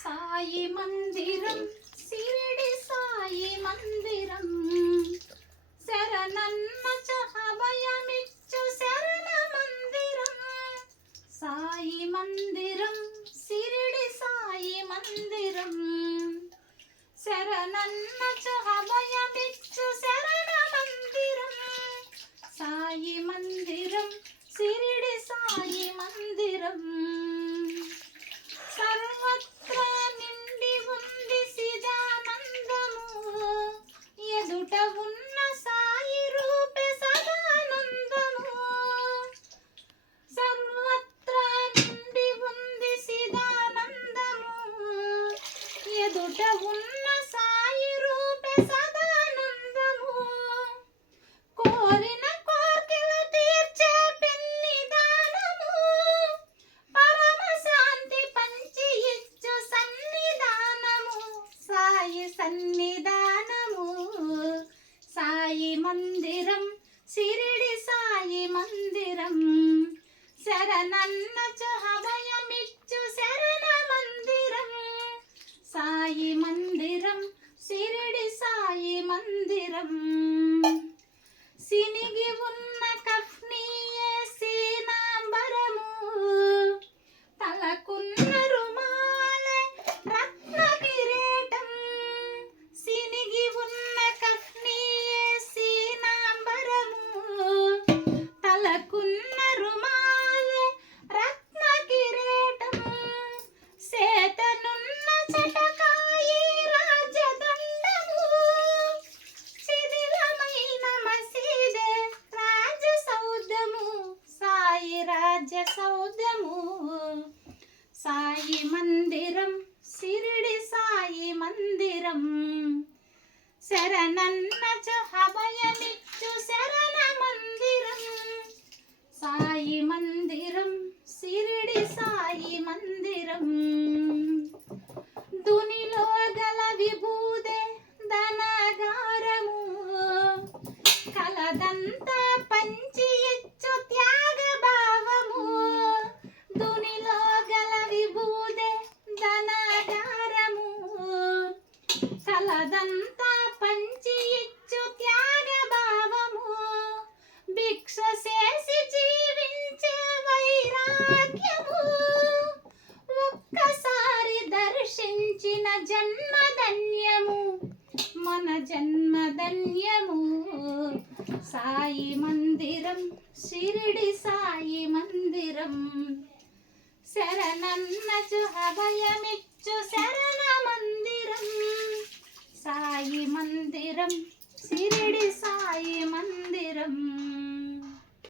సాయి మందిరం సిరిడి సాయి మందిరం శరణన్న అభయమిచ్చు శరణ మందిరం సాయి మందిరం సిరిడి సాయి మందిరం శరణన్న అభయమిచ్చు శరణ మందిరం సాయి మందిరం సిరిడి సాయి మందిరం సర్వత్రా నిండి ఉంది సిదానందము ఎదుట ఉన్న సాయి రూపే సదానందము సర్వత్రా నిండి ఉంది సిదానందము ఎదుట ఉన్న సాయి రూపే సదానందము కోరిన కోర్కెలు తీర్చే పెన్నిదానము పరమ శాంతి పంచి ఇచ్చు సన్నిధానము సాయి సన్నిధానము సాయి మందిరం సిరిడి సాయి మందిరం శరణన్న అభయమిచ్చు శరణ మందిరం సాయి మందిరం సిరిడి సాయి మందిరం సినిగి ఉన్న కఫ్నీయే సీనాంబరము తలకున్న రుమాలే రత్న కిరీటం సినిగి ఉన్న కఫ్నీయే సీనాంబరము తలకున్న రుమాలే రత్న కిరీటం సేతనున్న చటకాయి రాజదండము శిథిలమైన మసీదే రాజసౌధము సాయి రాజసౌధము సాయి మందిరం సిరిడి సాయి మందిరం శరణన్న అభయమిచ్చు శరణ మందిరం సాయి మందిరం సిరిడి సాయి మందిరం దునిలో గల విభూదే ధనగారము కలదంతా పంచి ఇచ్చు త్యాగ భావము దునిలో గల విభూదే ధనగారము కలదంతా పంచి ఇచ్చు త్యాగ భావము భిక్ష చేసి జీవించే వైరాగ్యము ఒక్కసారి దర్శించిన జన్మధన్యము మన జన్మధన్యము సాయి మందిరం షిరిడి సాయి మందిరం శరణన్న అభయమిచ్చు శరణ మందిరం సాయి మందిరం